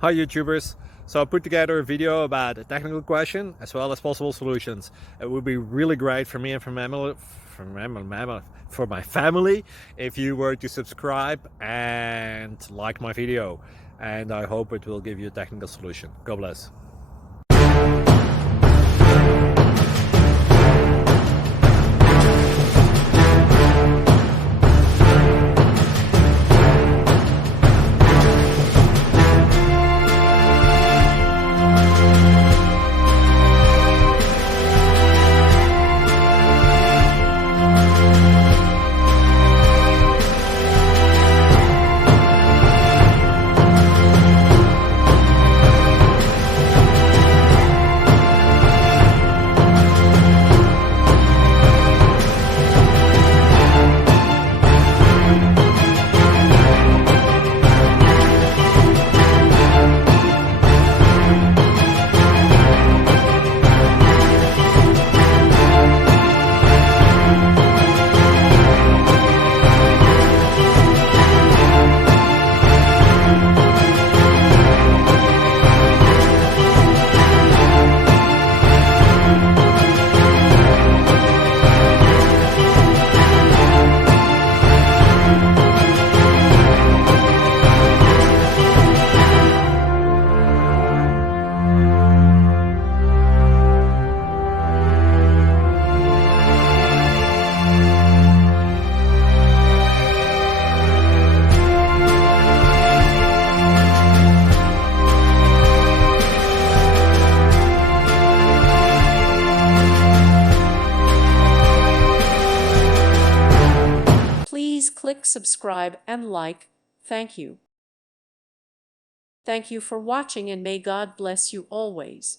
Hi YouTubers! So I put together a video about a technical question as well as possible solutions. It would be really great for me and for my family if you were to subscribe and like my video, and I hope it will give you a technical solution. God bless. Please click subscribe and like. Thank you. Thank you for watching, and may God bless you always.